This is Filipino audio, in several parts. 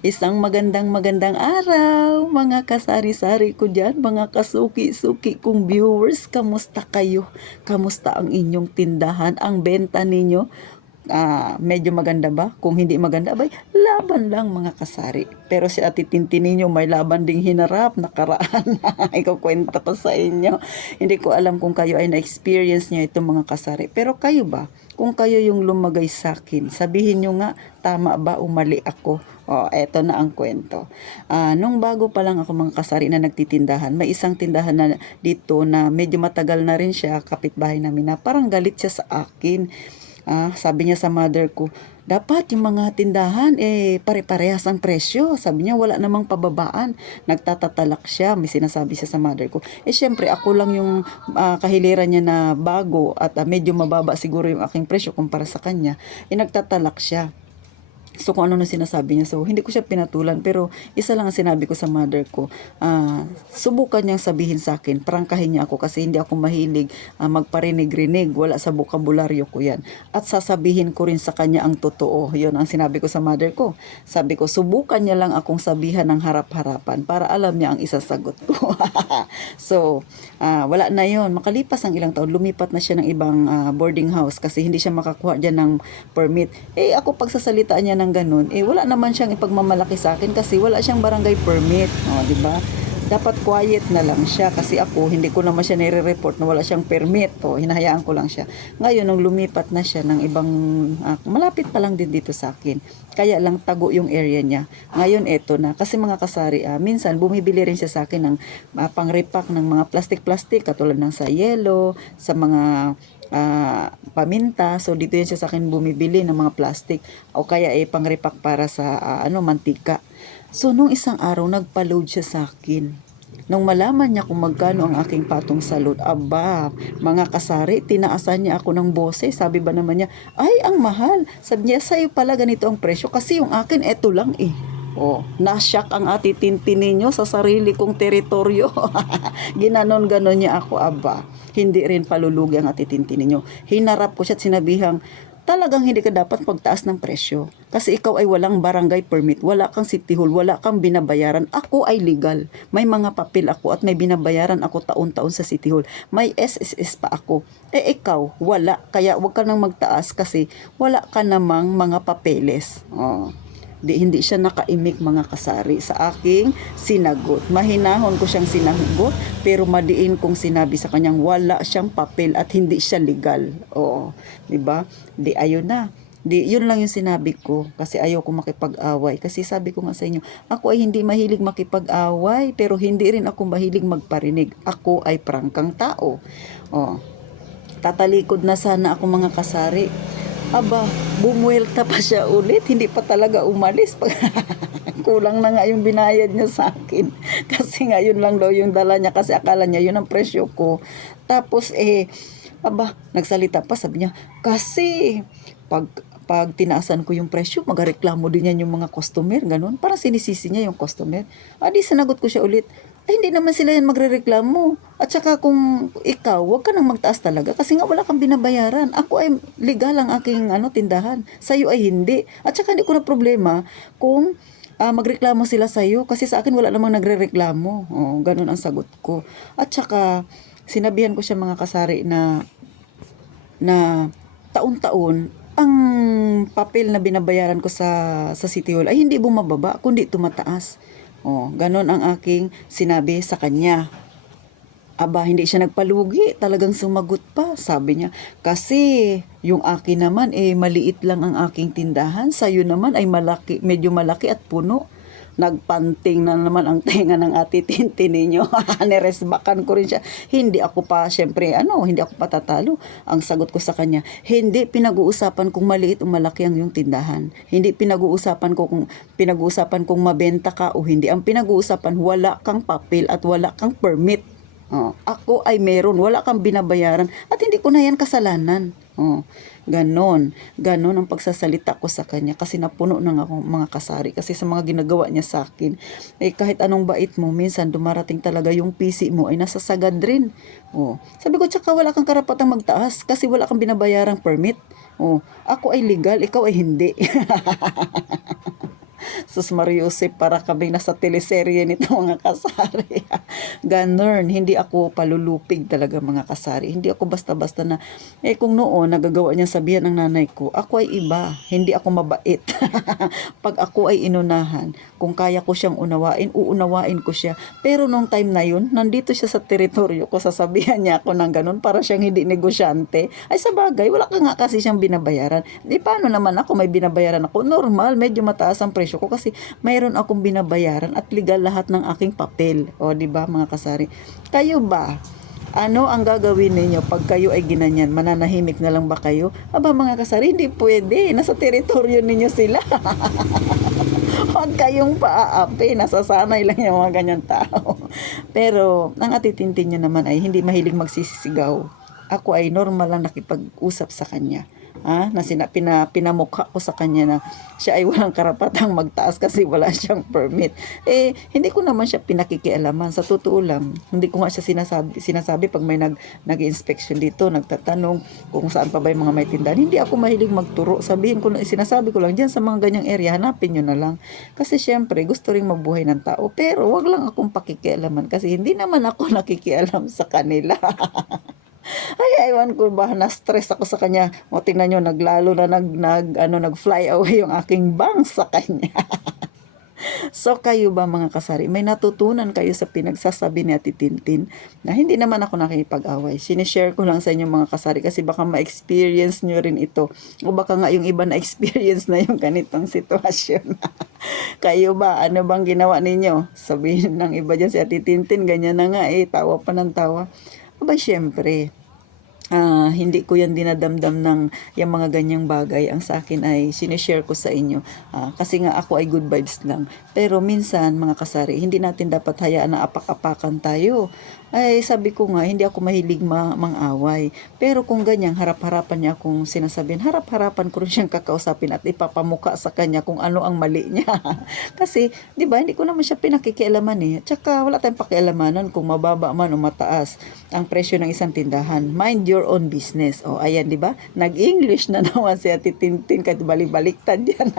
Isang magandang araw, mga kasari-sari ko dyan, mga kasuki-suki kong viewers. Kamusta kayo? Kamusta ang inyong tindahan? Ang benta ninyo? Medyo maganda ba? Kung hindi maganda, abay, laban lang mga kasari. Pero si Ate Tintin ninyo, may laban ding hinarap, nakaraan. Ikukwenta ko sa inyo. Hindi ko alam kung kayo ay na-experience niya itong mga kasari. Pero kayo ba? Kung kayo yung lumagay sa akin, sabihin nyo nga, tama ba o mali ako? O, eto na ang kwento. Nung bago pa lang ako mga kasari na nagtitindahan, may isang tindahan na dito na medyo matagal na rin siya, kapitbahay namin na parang galit siya sa akin. Sabi niya sa mother ko, dapat yung mga tindahan pare-parehas ang presyo. Sabi niya wala namang pababaan. Nagtatatalak siya, may sinasabi siya sa mother ko. Syempre ako lang yung kahiliran niya na bago at medyo mababa siguro yung aking presyo kumpara sa kanya. Nagtatalak siya. So kung ano na sinasabi niya. So hindi ko siya pinatulan, pero isa lang ang sinabi ko sa mother ko. Subukan niyang sabihin sa akin, prangkahin niya ako kasi hindi ako mahilig magparinig-rinig. Wala sa bokabularyo ko yan. At sasabihin ko rin sa kanya ang totoo. Yun ang sinabi ko sa mother ko. Sabi ko, subukan niya lang akong sabihan ng harap-harapan para alam niya ang isasagot ko. So wala na yun. Makalipas ang ilang taon, lumipat na siya ng ibang boarding house kasi hindi siya makakuha dyan ng permit. Ako pagsasalitaan niya ng ganun, wala naman siyang ipagmamalaki sa akin kasi wala siyang barangay permit. Di ba? Dapat quiet na lang siya kasi ako, hindi ko naman siya nire-report na wala siyang permit. Hinahayaan ko lang siya. Ngayon, nung lumipat na siya ng ibang, malapit pa lang din dito sa akin. Kaya lang tago yung area niya. Ngayon, eto na. Kasi mga kasari, minsan bumibili rin siya sa akin ng pang-repack ng mga plastic-plastic katulad ng sa yelo, sa mga paminta. So dito yan siya sa akin bumibili ng mga plastic o kaya pang-repack para sa mantika. So nung isang araw nagpa-load siya sa akin. Nung malaman niya kung magkano ang aking patong sa load, mga kasari, tinaasan niya ako ng boses. Sabi ba naman niya, ay ang mahal. Sabi niya, sa'yo pala ganito ang presyo kasi yung akin eto lang nasyak ang Ate Tintin ninyo sa sarili kong teritoryo. Ginanon-ganon niya ako, Hindi rin palulugi ang Ate Tintin ninyo. Hinarap ko siya at sinabihang, talagang hindi ka dapat pagtaas ng presyo. Kasi ikaw ay walang barangay permit, wala kang city hall, wala kang binabayaran. Ako ay legal. May mga papel ako at may binabayaran ako taon-taon sa city hall. May SSS pa ako. Ikaw, wala. Kaya wag ka nang magtaas kasi wala ka namang mga papeles. Hindi siya nakaimik mga kasari sa aking sinagot. Mahinahon ko siyang sinagot, pero madiin kong sinabi sa kanyang wala siyang papel at hindi siya legal. Di ba? Ayun na. Yun lang yung sinabi ko kasi ayaw ko makipag-away. Kasi sabi ko nga sa inyo, ako ay hindi mahilig makipag-away, pero hindi rin ako mahilig magparinig. Ako ay prangkang tao. Tatalikod na sana ako mga kasari. Bumuelta pa siya ulit. Hindi pa talaga umalis. Kulang na nga yung binayad niya sa akin. Kasi ngayon lang daw yung dala niya. Kasi akala niya yun ang presyo ko. Tapos nagsalita pa. Sabi niya, kasi pag tinaasan ko yung presyo, magreklamo din yan yung mga customer. Ganun. Parang sinisisi niya yung customer. Di sinagot ko siya ulit. Hindi naman sila yan magrereklamo. At saka kung ikaw, wag ka nang magtaas talaga kasi nga wala kang binabayaran. Ako ay legal ang aking tindahan. Sa'yo ay hindi. At saka hindi ko na problema kung magreklamo sila sa'yo kasi sa akin wala namang nagrereklamo. Ganun ang sagot ko. At saka sinabihan ko siya mga kasari na taon-taon ang papel na binabayaran ko sa City Hall ay hindi bumababa kundi tumataas. Ganon ang aking sinabi sa kanya. Hindi siya nagpalugi, talagang sumagot pa. Sabi niya, kasi yung akin naman maliit lang ang aking tindahan, sa'yo naman ay malaki, medyo malaki at puno. Nagpanting na naman ang tenga ng Ate Tintin ninyo. Niresbakan ko rin siya. Hindi ako pa, syempre, hindi ako patatalo. Ang sagot ko sa kanya, hindi pinag-uusapan kung maliit o malaki ang yung tindahan. Hindi pinag-uusapan kung mabenta ka o hindi. Ang pinag-uusapan, wala kang papel at wala kang permit. Ako ay meron, wala kang binabayaran at hindi ko na yan kasalanan. Ganon ang pagsasalita ko sa kanya kasi napuno ng ako mga kasari kasi sa mga ginagawa niya sa akin. Kahit anong bait mo, minsan dumarating talaga yung PC mo ay nasasagad rin. Sabi ko, tsaka wala kang karapatang magtaas kasi wala kang binabayarang permit. Ako ay legal, ikaw ay hindi. Sus Mariusip, para kami nasa teleserye nito mga kasari. Ganun, hindi ako palulupig talaga mga kasari. Hindi ako basta-basta na, kung noon nagagawa niya sabihan ng nanay ko, ako ay iba, hindi ako mabait. Pag ako ay inunahan, kung kaya ko siyang unawain, uunawain ko siya. Pero nung time na yun, nandito siya sa teritoryo ko, sasabihan niya ako ng ganun para siyang hindi negosyante. Ay sa bagay, wala ka nga kasi siyang binabayaran. Paano naman ako may binabayaran ako? Normal, medyo mataas ang presyo ko kasi mayroon akong binabayaran at legal lahat ng aking papel. O, di ba mga kasari? Kayo ba? Ano ang gagawin ninyo pag kayo ay ginanyan? Mananahimik na lang ba kayo? Aba mga kasari, hindi pwede. Nasa teritoryo ninyo sila. Huwag kayong paaapi. Nasasanay lang yung mga ganyan tao. Pero, ang atitintin nyo naman ay hindi mahilig magsisigaw. Ako ay normal lang nakipag-usap sa kanya. Na pinamukha ko sa kanya na siya ay walang karapatang magtaas kasi wala siyang permit. Hindi ko naman siya pinakikialaman. Sa totoo lang, hindi ko nga siya sinasabi pag may nag-inspection dito, nagtatanong kung saan pa ba yung mga may tindahan. Hindi ako mahilig magturo. Sinasabi ko lang, dyan sa mga ganyang area, hanapin nyo na lang. Kasi syempre, gusto rin mabuhay ng tao. Pero wag lang akong pakikialaman kasi hindi naman ako nakikialam sa kanila. Ay, ewan ko ba, na-stress ako sa kanya. O, tingnan nyo, naglalo na nag-fly away yung aking bang sa kanya. So, kayo ba mga kasari, may natutunan kayo sa pinagsasabi ni Ate Tintin na hindi naman ako nakikipag-away. Sinishare ko lang sa inyo mga kasari kasi baka ma-experience nyo rin ito. O baka nga yung iba na-experience na yung ganitong sitwasyon. Kayo ba, ano bang ginawa ninyo? Sabihin ng iba dyan, si Ate Tintin, ganyan na nga tawa pa ng tawa. Aba, syempre, hindi ko yan dinadamdam ng yung mga ganyang bagay. Ang sa akin ay sinishare ko sa inyo. Kasi nga ako ay good vibes lang. Pero minsan, mga kasari, hindi natin dapat hayaan na apak-apakan tayo. Ay, sabi ko nga, hindi ako mahilig mang-away. Pero kung ganyan, harap-harapan niya akong sinasabihin, harap-harapan ko rin siyang kakausapin at ipapamuka sa kanya kung ano ang mali niya. Kasi, di ba, hindi ko naman siya pinakikialaman Tsaka, wala tayong pakialamanan kung mababa man o mataas ang presyo ng isang tindahan. Mind your own business. O, ayan, di ba? Nag-English na naman si Ate Tintin kahit balik-baliktad yan.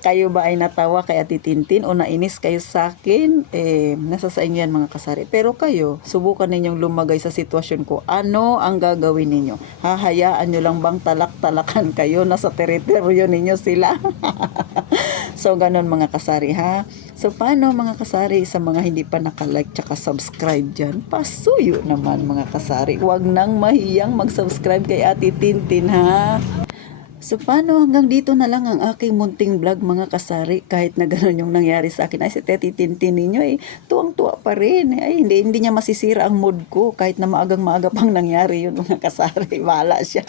Kayo ba ay natawa kay Ate Tintin o nainis kayo sa akin? Nasa sa inyo yan mga kasari. Pero kayo, subukan ninyong lumagay sa sitwasyon ko. Ano ang gagawin ninyo? Hahayaan nyo lang bang talak-talakan kayo? Nasa teritoryo ninyo sila? So, ganun mga kasari ha. So, paano mga kasari sa mga hindi pa nakalike tsaka subscribe dyan? Pasuyo naman mga kasari. Huwag nang mahiyang mag-subscribe kay Ate Tintin ha. So, paano hanggang dito na lang ang aking munting vlog mga kasari. Kahit na gano'n yung nangyari sa akin. Ay, si Ate Tintin ninyo tuwang-tuwa pa rin. Ay, hindi niya masisira ang mood ko. Kahit na maagang-maaga pang nangyari yun mga kasari. Wala siya.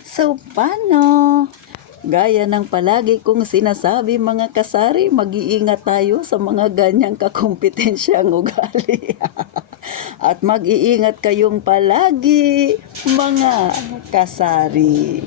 So, paano? Gaya ng palagi kong sinasabi mga kasari, mag-iingat tayo sa mga ganyang kakompetensyang ugali. At mag-iingat kayong palagi mga kasari.